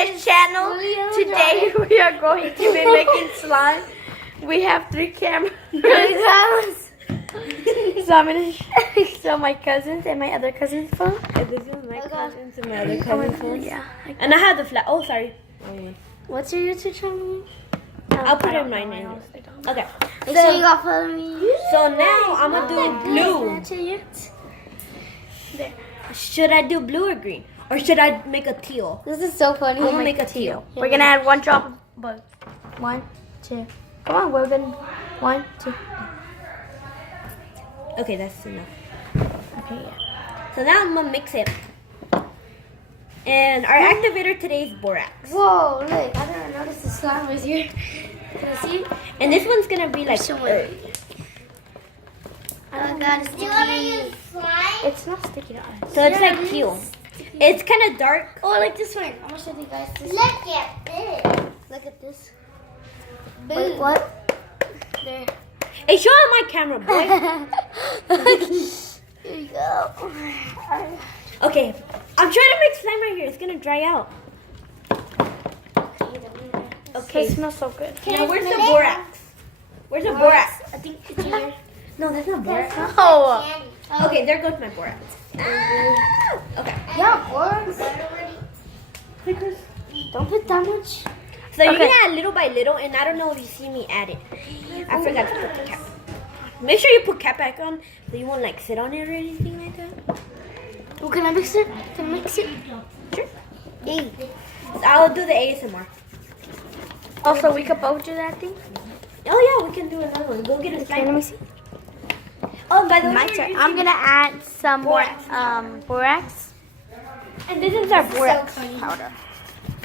Andre's channel. Today we are going to be making slime. We have 3 cameras. So I'm gonna show my cousins and my other cousin's phone. And this is my cousins and my other cousin's phone. Yeah. And I have the flat. Oh, sorry. What's your YouTube channel? I'll put it in my name. Okay. Make sure you go follow me. So now I'm gonna do blue. There. Should I do blue or green? Or should I make a teal? This is so funny. I'm gonna make a teal. We're gonna add 1 drop of bug. 1, 2. Come on, we're gonna 1, 2. Okay, that's enough. Okay, yeah. So now I'm gonna mix it. And our activator today is borax. Whoa, look! I didn't notice the slime was here. Can I see? And this one's gonna be like somewhere. Oh god, it's sticky. It's not sticky to us. So it's like teal. It's kind of dark. Oh, like this one. I'm gonna show you guys this. Look at this. Look at this. Wait, what? There. Hey, show on my camera, boy. Here you go. Okay, I'm trying to make slime right here. It's gonna dry out. Okay. It smells so good. Now, where's the borax? Where's the borax? I think it's here. No, that's not borax. Oh. Okay, there goes my borax. Okay. Yeah, borax. Don't put that much. So you're Okay. gonna add little by little, and I don't know if you see me add it. I forgot to put the cap. Make sure you put cap back on, so you won't like sit on it or anything like that. Oh, can I mix it? Can I mix it? Sure. So I'll do the ASMR. Also, we could both do that thing. Oh yeah, we can do another one. Go get a Okay, let me slime. see. Oh, by the way, My turn. I'm gonna add some Borax. borax. And this is our borax Powder.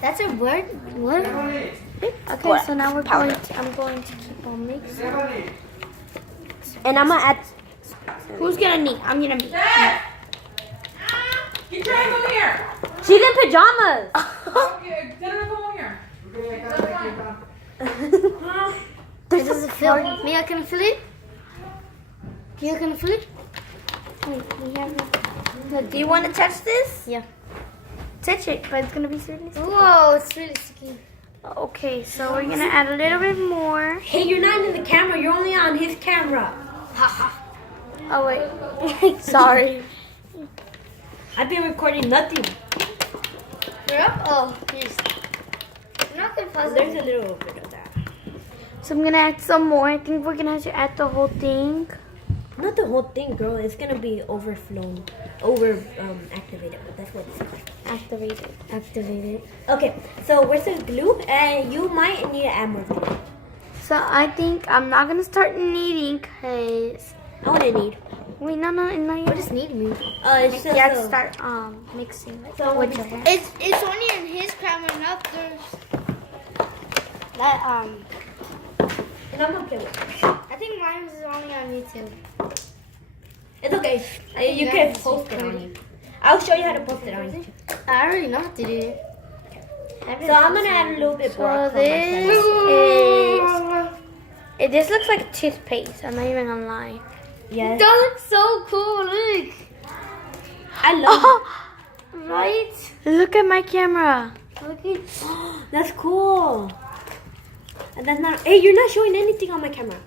That's a word? What? Okay, so now I'm going to keep on mixing. And I'm gonna add. Who's gonna need? I'm gonna be. Keep trying to come here. She's in pajamas. Okay, tell her to come over here. This is a fill. Mia, can I fill it? Mia, can I fill it? Wait, we have no. Do you want to touch this? Yeah. Touch it, but it's gonna be really sticky. Whoa, it's really sticky. Okay, so we're gonna add a little bit more. Hey, you're not in the camera. You're only on his camera. Oh wait, sorry. I've been recording nothing. Oh, here's. I'm not gonna pause There's a little bit of that. So I'm gonna add some more. I think we're gonna have to add the whole thing. Not the whole thing, girl. It's gonna be overflown, activated. But that's what it's called. Activated. Okay, so where's the glue? And you might need to add more glue. So I think I'm not gonna start kneading because. I want to knead. Wait, no. What does kneading mean? It's just You have to start mixing. So with what your is hand. It's only in his camera, not theirs. That And I'm gonna play with it. I think mine is only on YouTube. It's okay. You can post it on YouTube. I'll show you how to post it on YouTube. I already know how to do it. So I'm gonna add a little bit more. So this looks like toothpaste. I'm not even gonna lie. Yes. That looks so cool. Look. I love Right? Look at my camera. Look at. That's cool. And that's not. Hey, you're not showing anything on my camera.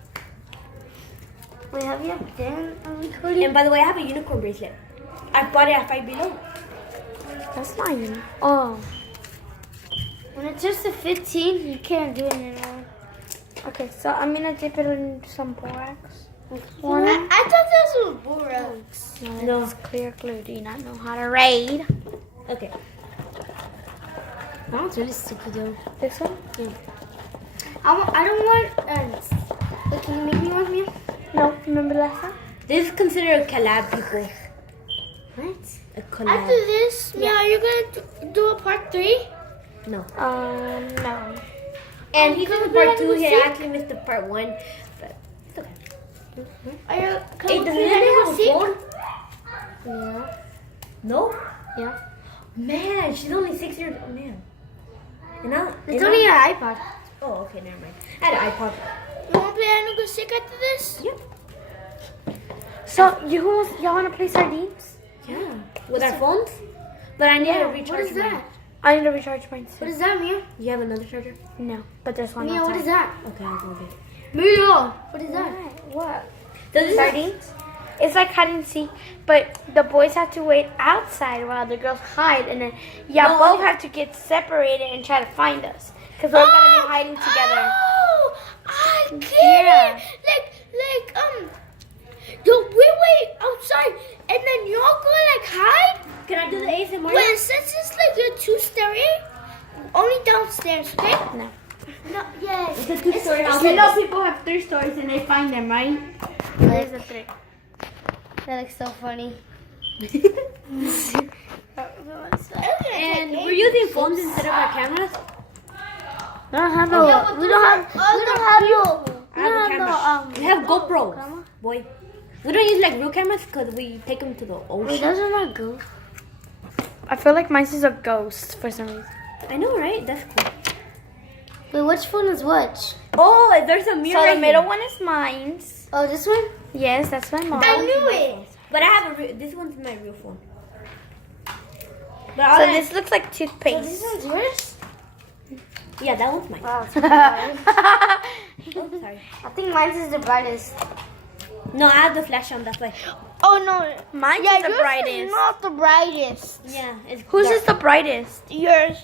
Wait, have you been recording? And by the way, I have a unicorn bracelet. I bought it at 5 Below. That's not even. Oh. When it's just a 15, you can't do it anymore. Okay, so I'm gonna dip it in some borax. I thought this was borax. No, it's clear glue. Do you not know how to read? Okay. That one's really sticky though. This one? Yeah. I don't want. Wait, can you make me one, Mia? No, remember last time? This is considered a collab, people. What? A collab. After this, Mia, are you gonna do a part 3? No. No. And he can did we part do 2. it He on the actually missed the part 1. But it's okay. Are you? Hey, does he have a phone? Yeah. No? Yeah. Man, she's only 6 years old. Man. And now, It's only an iPod. Oh, okay, never mind. I had an iPod. You wanna play hide and go seek after this? Yeah. So y'all wanna play sardines? Yeah. With our phones? But I need to recharge What is mine. that? I need to recharge mine What soon. is that, Mia? You have another charger? No, but there's one Mia, outside. what is that? Okay, I'll go get it. Mia, what is that? What? So this is Sardines? It's like hide and seek, but the boys have to wait outside while the girls hide, and then both have to get separated and try to find us, because we're gonna be hiding together. Oh, I get Yeah. it. Yo, we wait outside, and then y'all go like hide. Can I do the ASMR? But since it's like a two-story, only downstairs, okay? No. No, yes. It's a two-story house. You know people have 3 stories and they find them, right? There's a 3. That looks so funny. And we're using phones instead of our cameras. We don't have no. We don't have no. I have a camera. We have GoPros, boy. We don't use like real cameras because we take them to the Wait, ocean. those are not good. I feel like mine's is a ghost for some reason. I know, right? That's cool. Wait, which phone is which? Oh, there's a mirror. So right the middle here. one is mine's. Oh, this one? Yes, that's my mom. I knew it. But I have this one's my real phone. But So this looks like This toothpaste. one's yours? yeah, that one's mine. Wow. Oh, sorry. I think mine is the brightest. No, I have the flash on. That's why. Oh no, Mine's yeah, is the yours brightest. is not the brightest. Yeah, it's Whose dark. is the brightest? Yours.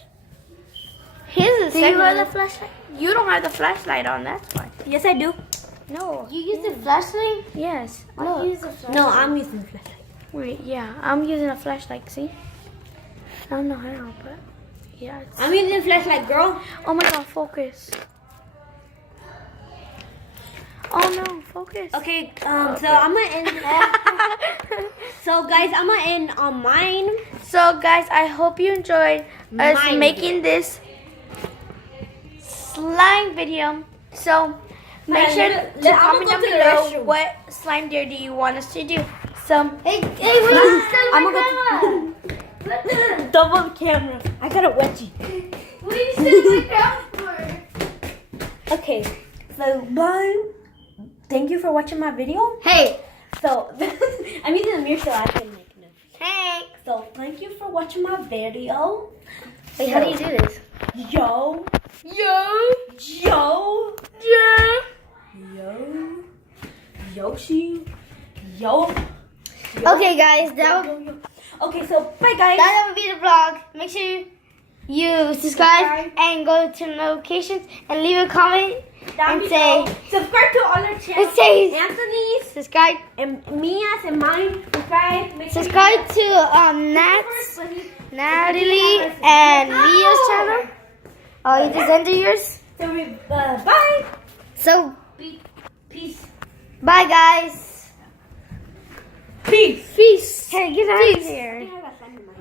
His is Do you second. have the flashlight? You don't have the flashlight on. That's why. Yes, I do. No. You use the flashlight? Yes. I use the flashlight. No, I'm using the flashlight. Wait. Yeah. I'm using a flashlight. See. I don't know how, but yeah. It's... I'm using the flashlight, girl. Oh my God! Focus. Oh no! Focus. Okay, so I'm gonna end. So guys, I'm gonna end on mine. So guys, I hope you enjoyed us Mine making this slime video. So make sure to I'ma comment go down to the below restroom. what slime deer do you want us to do. So Hey, wait, I'm gonna go double camera. I got a wedgie. What are you standing my for? Okay, so bye. Thank you for watching my video. Hey. So I'm using the mirror so I can make it. Hey. So thank you for watching my video. Wait, how do you do this? Yo, Yo. yo, Yeah. yo, Yoshi, yo. Okay, guys, that Yo, yo. Okay, so bye guys. would be the vlog. Make sure you subscribe and go to notifications and leave a comment Down and below. say Subscribe to all our channels. it says Anthony's subscribe. and Mia's and mine. Subscribe. Make sure you Subscribe to Nat's, Natalie, and Leah's channel. Oh, you just enter yours. So bye. So Peace. bye, guys. Peace. Peace. hey, get out of here. I think I got slime in my